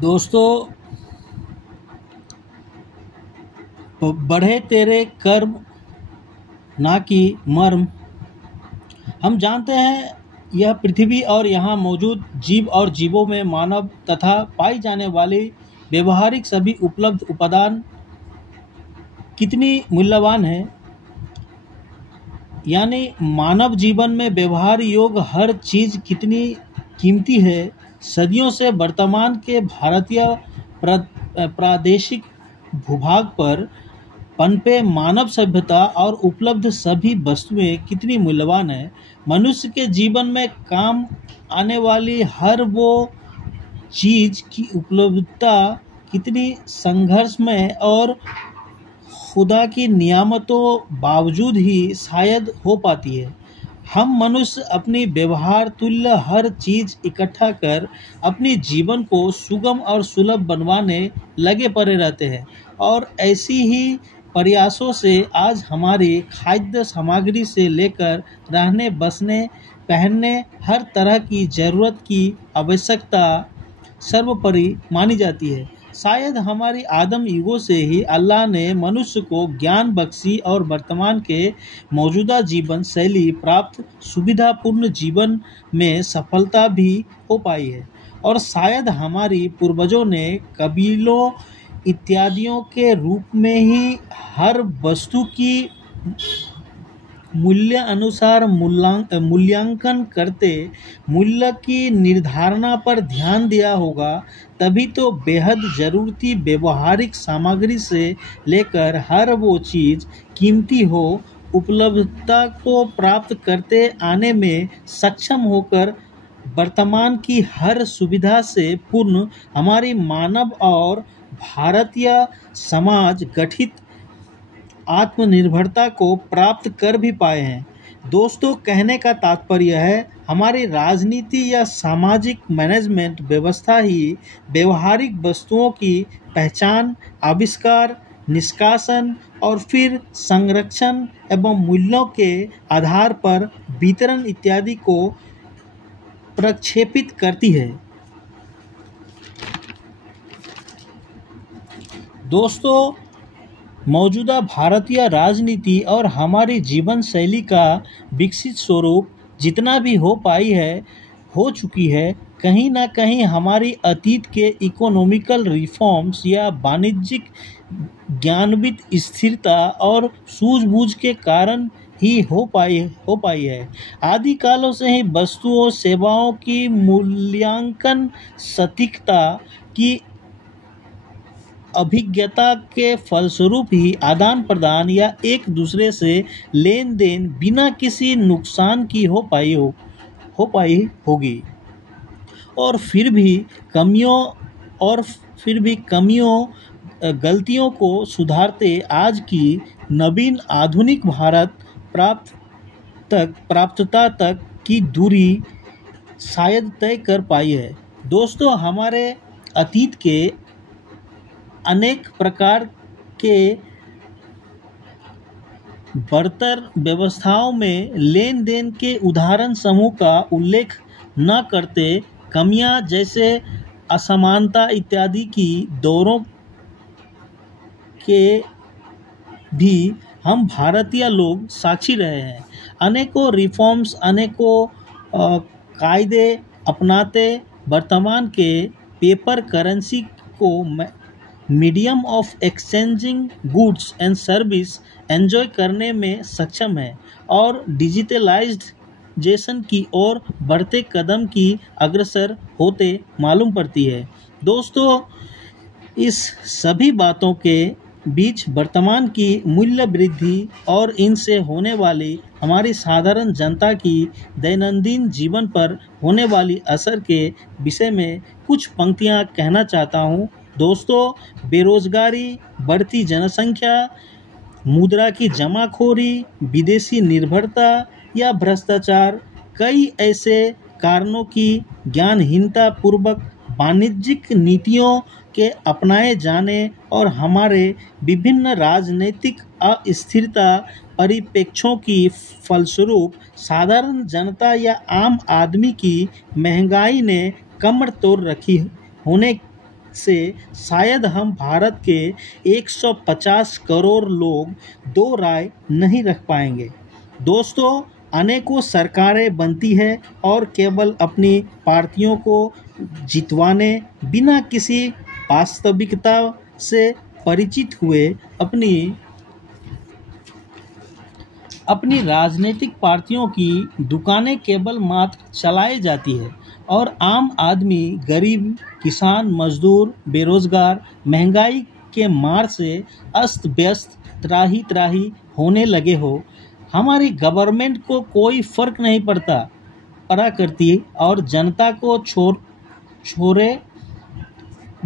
दोस्तों, बढ़े तेरे कर्म ना कि मर्म। हम जानते हैं यह पृथ्वी और यहाँ मौजूद जीव और जीवों में मानव तथा पाई जाने वाली व्यवहारिक सभी उपलब्ध उपादान कितनी मूल्यवान है। यानी मानव जीवन में व्यवहार योग्य हर चीज़ कितनी कीमती है। सदियों से वर्तमान के भारतीय प्रादेशिक भूभाग पर पनपे मानव सभ्यता और उपलब्ध सभी वस्तुएं कितनी मूल्यवान है। मनुष्य के जीवन में काम आने वाली हर वो चीज़ की उपलब्धता कितनी संघर्षमय और खुदा की नियामतों बावजूद ही शायद हो पाती है। हम मनुष्य अपनी व्यवहार तुल्य हर चीज़ इकट्ठा कर अपनी जीवन को सुगम और सुलभ बनवाने लगे पड़े रहते हैं और ऐसी ही प्रयासों से आज हमारी खाद्य सामग्री से लेकर रहने बसने पहनने हर तरह की ज़रूरत की आवश्यकता सर्वोपरि मानी जाती है। शायद हमारी आदम युगों से ही अल्लाह ने मनुष्य को ज्ञान बख्शी और वर्तमान के मौजूदा जीवन शैली प्राप्त सुविधापूर्ण जीवन में सफलता भी हो पाई है। और शायद हमारी पूर्वजों ने कबीलों इत्यादियों के रूप में ही हर वस्तु की मूल्य अनुसार मूल्यांकन करते मूल्य की निर्धारणा पर ध्यान दिया होगा। तभी तो बेहद ज़रूरती व्यवहारिक सामग्री से लेकर हर वो चीज़ कीमती हो उपलब्धता को प्राप्त करते आने में सक्षम होकर वर्तमान की हर सुविधा से पूर्ण हमारी मानव और भारतीय समाज गठित आत्मनिर्भरता को प्राप्त कर भी पाए हैं। दोस्तों, कहने का तात्पर्य है हमारी राजनीति या सामाजिक मैनेजमेंट व्यवस्था ही व्यवहारिक वस्तुओं की पहचान, आविष्कार, निष्कासन और फिर संरक्षण एवं मूल्यों के आधार पर वितरण इत्यादि को प्रक्षेपित करती है। दोस्तों, मौजूदा भारतीय राजनीति और हमारी जीवन शैली का विकसित स्वरूप जितना भी हो चुकी है, कहीं ना कहीं हमारी अतीत के इकोनॉमिकल रिफॉर्म्स या वाणिज्यिक ज्ञानविद स्थिरता और सूझबूझ के कारण ही हो पाई है। आदि कालों से ही वस्तुओं सेवाओं की मूल्यांकन सटीकता की अभिज्ञता के फलस्वरूप ही आदान प्रदान या एक दूसरे से लेन देन बिना किसी नुकसान की हो पाई होगी। और फिर भी कमियों गलतियों को सुधारते आज की नवीन आधुनिक भारत प्राप्तता तक की दूरी शायद तय कर पाई है। दोस्तों, हमारे अतीत के अनेक प्रकार के बर्तर व्यवस्थाओं में लेन देन के उदाहरण समूह का उल्लेख न करते कमियां जैसे असमानता इत्यादि की दौरों के भी हम भारतीय लोग साक्षी रहे हैं। अनेकों रिफॉर्म्स, अनेकों कायदे अपनाते वर्तमान के पेपर करेंसी को medium of exchanging goods and service enjoy करने में सक्षम है और डिजिटलाइजेशन की ओर बढ़ते कदम की अग्रसर होते मालूम पड़ती है। दोस्तों, इस सभी बातों के बीच वर्तमान की मूल्य वृद्धि और इनसे होने वाली हमारी साधारण जनता की दैनंदिन जीवन पर होने वाली असर के विषय में कुछ पंक्तियां कहना चाहता हूं। दोस्तों, बेरोजगारी, बढ़ती जनसंख्या, मुद्रा की जमाखोरी, विदेशी निर्भरता या भ्रष्टाचार, कई ऐसे कारणों की ज्ञानहीनता पूर्वक वाणिज्यिक नीतियों के अपनाए जाने और हमारे विभिन्न राजनीतिक अस्थिरता परिप्रेक्ष्यों की फलस्वरूप साधारण जनता या आम आदमी की महंगाई ने कमर तोड़ रखी होने से शायद हम भारत के 150 करोड़ लोग दो राय नहीं रख पाएंगे। दोस्तों, अनेकों सरकारें बनती है और केवल अपनी पार्टियों को जितवाने बिना किसी वास्तविकता से परिचित हुए अपनी राजनीतिक पार्टियों की दुकानें केवल मात्र चलाई जाती है और आम आदमी, गरीब, किसान, मजदूर, बेरोजगार महंगाई के मार से अस्त व्यस्त त्राही त्राही होने लगे हो। हमारी गवर्नमेंट को कोई फर्क नहीं पड़ा करती और जनता को छोरे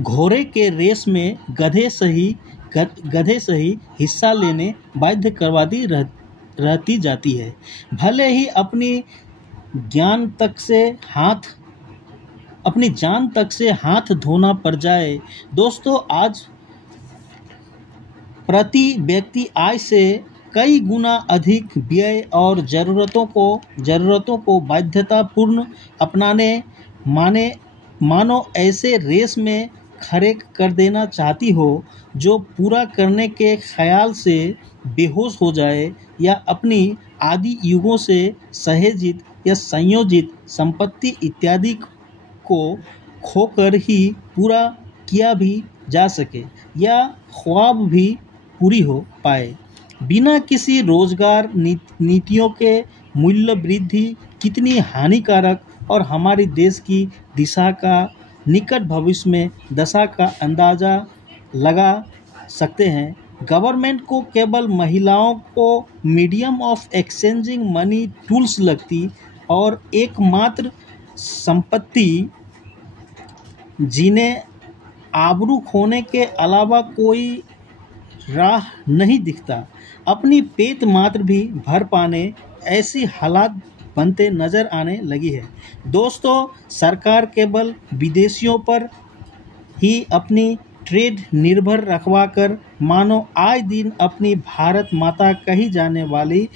घोड़े के रेस में गधे सही हिस्सा लेने बाध्य करवाती रहती जाती है। भले ही अपनी जान तक से हाथ धोना पड़ जाए। दोस्तों, आज प्रति व्यक्ति आय से कई गुना अधिक व्यय और ज़रूरतों को बाध्यतापूर्ण अपनाने मानो ऐसे रेस में खड़े कर देना चाहती हो जो पूरा करने के ख्याल से बेहोश हो जाए या अपनी आदि युगों से सहेजित या संयोजित संपत्ति इत्यादि को खोकर ही पूरा किया भी जा सके या ख्वाब भी पूरी हो पाए। बिना किसी रोजगार नीतियों के मूल्य वृद्धि कितनी हानिकारक और हमारी देश की दिशा का निकट भविष्य में दशा का अंदाजा लगा सकते हैं। गवर्नमेंट को केवल महिलाओं को medium of exchanging money tools लगती और एकमात्र संपत्ति जिन्हें आबरू खोने के अलावा कोई राह नहीं दिखता, अपनी पेट मात्र भी भर पाने ऐसी हालात बनते नजर आने लगी है। दोस्तों, सरकार केवल विदेशियों पर ही अपनी ट्रेड निर्भर रखवाकर मानो आए दिन अपनी भारत माता कही जाने वाली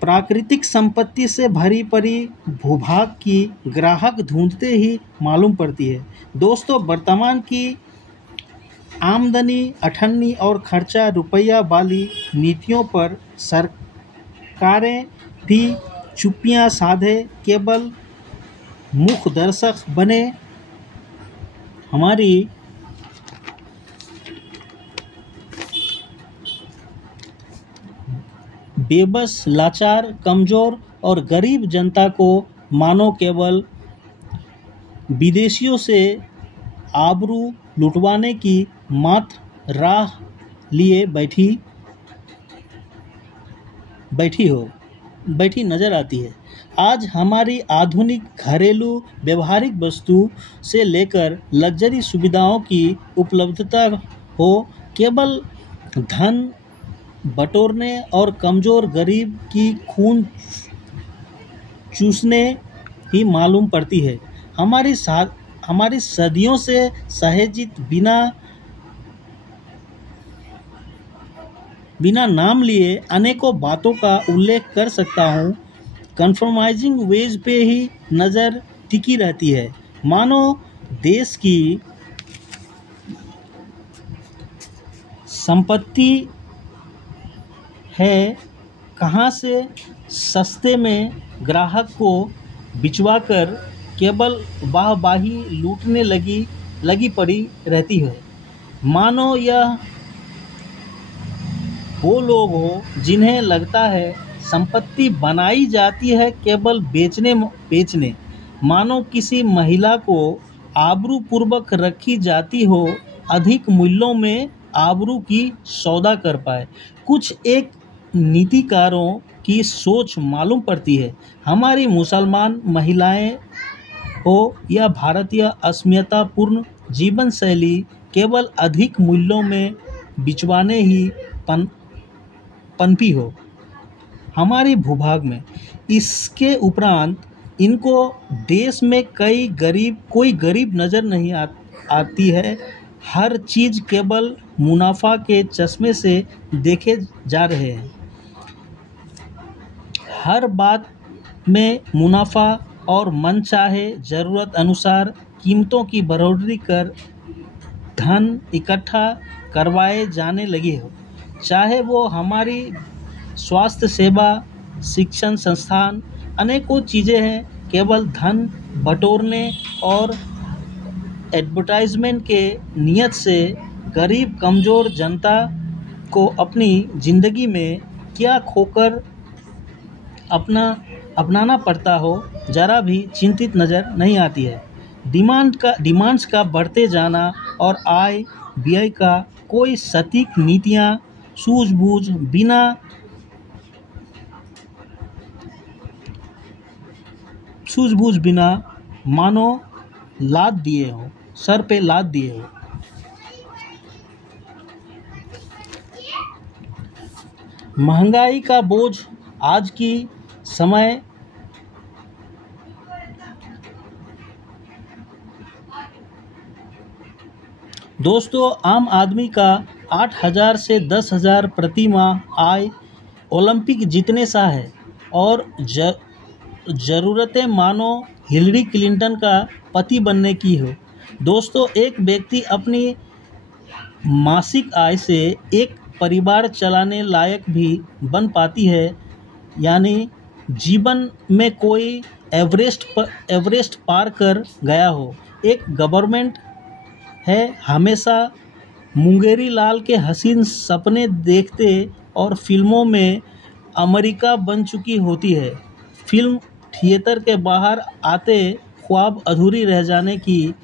प्राकृतिक संपत्ति से भरी पड़ी भूभाग की ग्राहक ढूंढते ही मालूम पड़ती है। दोस्तों, वर्तमान की आमदनी, अठन्नी और खर्चा रुपया वाली नीतियों पर सरकारें भी चुप्पियां साधे केवल मुख दर्शक बने हमारी बेबस, लाचार, कमजोर और गरीब जनता को मानो केवल विदेशियों से आबरू लुटवाने की मात्र राह लिए बैठी नजर आती है। आज हमारी आधुनिक घरेलू व्यवहारिक वस्तु से लेकर लग्जरी सुविधाओं की उपलब्धता हो केवल धन बटोरने और कमजोर गरीब की खून चूसने ही मालूम पड़ती है। हमारी सदियों से सहेजित बिना नाम लिए अनेकों बातों का उल्लेख कर सकता हूँ। कन्फर्माइजिंग वेज पे ही नज़र टिकी रहती है, मानो देश की संपत्ति है कहाँ से सस्ते में ग्राहक को बिचवाकर केवल वाहवाही लूटने लगी पड़ी रहती है। मानो यह वो लोग हो जिन्हें लगता है संपत्ति बनाई जाती है केवल बेचने। मानो किसी महिला को आबरू पूर्वक रखी जाती हो अधिक मूल्यों में आबरू की सौदा कर पाए। कुछ एक नीतिकारों की सोच मालूम पड़ती है। हमारी मुसलमान महिलाएं हो या भारतीय अस्मितापूर्ण जीवन शैली केवल अधिक मूल्यों में बिचवाने ही पनपी हो हमारे भूभाग में। इसके उपरांत इनको देश में कोई गरीब नज़र नहीं आती है। हर चीज़ केवल मुनाफा के चश्मे से देखे जा रहे हैं। हर बात में मुनाफा और मनचाहे ज़रूरत अनुसार कीमतों की बढ़ोतरी कर धन इकट्ठा करवाए जाने लगी हो, चाहे वो हमारी स्वास्थ्य सेवा, शिक्षण संस्थान, अनेकों चीज़ें हैं। केवल धन बटोरने और एडवर्टाइजमेंट के नियत से गरीब कमज़ोर जनता को अपनी ज़िंदगी में क्या खोकर अपनाना पड़ता हो, ज़रा भी चिंतित नज़र नहीं आती है। डिमांड्स का बढ़ते जाना और आय व्यय का कोई सटीक नीतियाँ सूझबूझ बिना मानो सर पे लाद दिए हो। महंगाई का बोझ आज की समय दोस्तों, आम आदमी का 8,000 से 10,000 प्रति माह आय ओलंपिक जीतने सा है और ज़रूरतें मानो हिलरी क्लिंटन का पति बनने की हो। दोस्तों, एक व्यक्ति अपनी मासिक आय से एक परिवार चलाने लायक भी बन पाती है, यानी जीवन में कोई एवरेस्ट पार कर गया हो। एक गवर्नमेंट है हमेशा मुंगेरी लाल के हसीन सपने देखते और फिल्मों में अमेरिका बन चुकी होती है। फिल्म थिएटर के बाहर आते ख्वाब अधूरी रह जाने की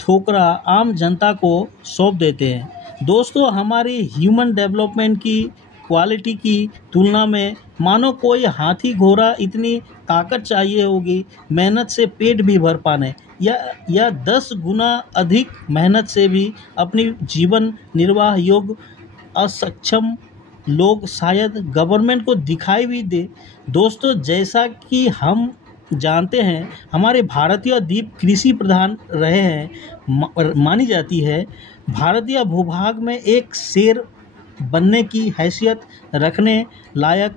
ठोकरा आम जनता को सौंप देते हैं। दोस्तों, हमारी ह्यूमन डेवलपमेंट की क्वालिटी की तुलना में मानो कोई हाथी घोड़ा इतनी ताकत चाहिए होगी मेहनत से पेट भी भर पाने, या 10 गुना अधिक मेहनत से भी अपनी जीवन निर्वाह योग्य असक्षम लोग शायद गवर्नमेंट को दिखाई भी दे। दोस्तों, जैसा कि हम जानते हैं, हमारे भारतीय द्वीप कृषि प्रधान रहे हैं। मानी जाती है भारतीय भूभाग में एक शेर बनने की हैसियत रखने लायक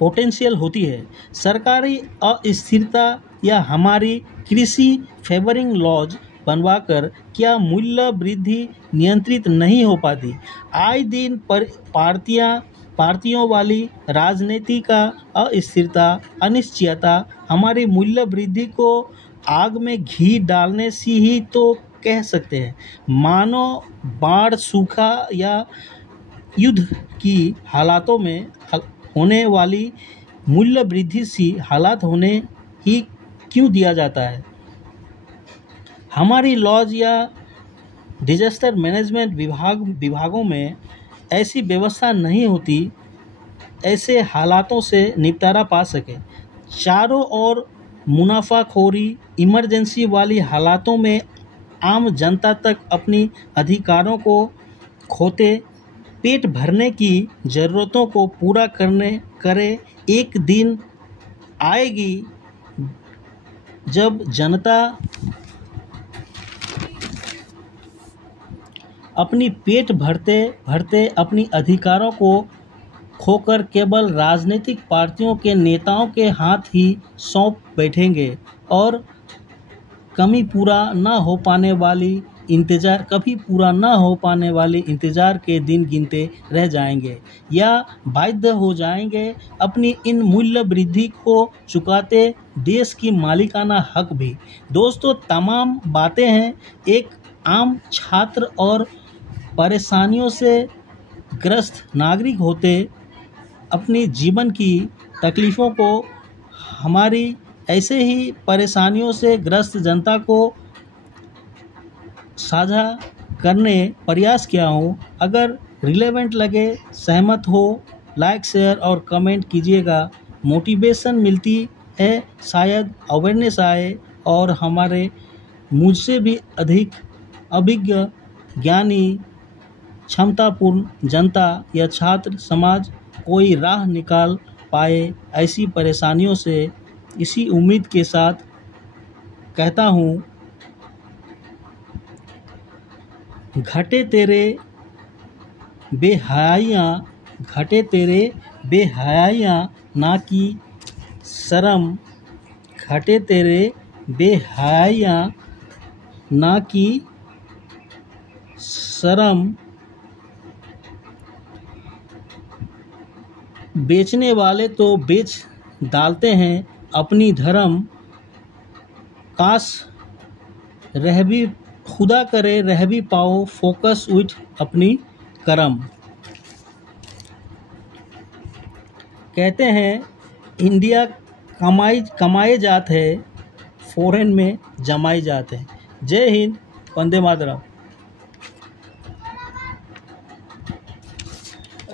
पोटेंशियल होती है। सरकारी अस्थिरता या हमारी कृषि फेवरिंग लॉज बनवाकर क्या मूल्य वृद्धि नियंत्रित नहीं हो पाती? आए दिन पार्टियों वाली राजनीति का अस्थिरता, अनिश्चयता हमारी मूल्य वृद्धि को आग में घी डालने से ही तो कह सकते हैं। मानो बाढ़, सूखा या युद्ध की हालातों में होने वाली मूल्य वृद्धि सी हालात होने ही क्यों दिया जाता है। हमारी लॉज या डिजास्टर मैनेजमेंट विभागों में ऐसी व्यवस्था नहीं होती, ऐसे हालातों से निपटारा पा सके। चारों ओर मुनाफाखोरी, इमरजेंसी वाली हालातों में आम जनता तक अपनी अधिकारों को खोते पेट भरने की ज़रूरतों को पूरा करे। एक दिन आएगी जब जनता अपनी पेट भरते भरते अपनी अधिकारों को खोकर केवल राजनीतिक पार्टियों के नेताओं के हाथ ही सौंप बैठेंगे और कभी पूरा न हो पाने वाली इंतज़ार के दिन गिनते रह जाएंगे या बाध्य हो जाएंगे अपनी इन मूल्य वृद्धि को चुकाते देश की मालिकाना हक भी। दोस्तों, तमाम बातें हैं एक आम छात्र और परेशानियों से ग्रस्त नागरिक होते अपनी जीवन की तकलीफ़ों को हमारी ऐसे ही परेशानियों से ग्रस्त जनता को साझा करने प्रयास किया हूँ। अगर रिलेवेंट लगे, सहमत हो, लाइक, शेयर और कमेंट कीजिएगा। मोटिवेशन मिलती है, शायद अवेयरनेस आए और हमारे मुझसे भी अधिक अभिज्ञ, ज्ञानी, क्षमतापूर्ण जनता या छात्र समाज कोई राह निकाल पाए ऐसी परेशानियों से। इसी उम्मीद के साथ कहता हूँ, घटे तेरे बेहयाइयाँ ना की शर्म, घटे तेरे बेहयाइयाँ ना कि शर्म, बेचने वाले तो बेच डालते हैं अपनी धर्म, काश रह भी खुदा करे रह भी पाओ फोकस विथ अपनी करम। कहते हैं इंडिया कमाए जात है, फॉरेन में जमाई जात है। जय हिंद, वंदे मातरम।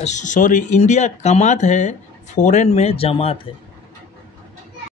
सॉरी, इंडिया कमात है, फॉरेन में जमात है।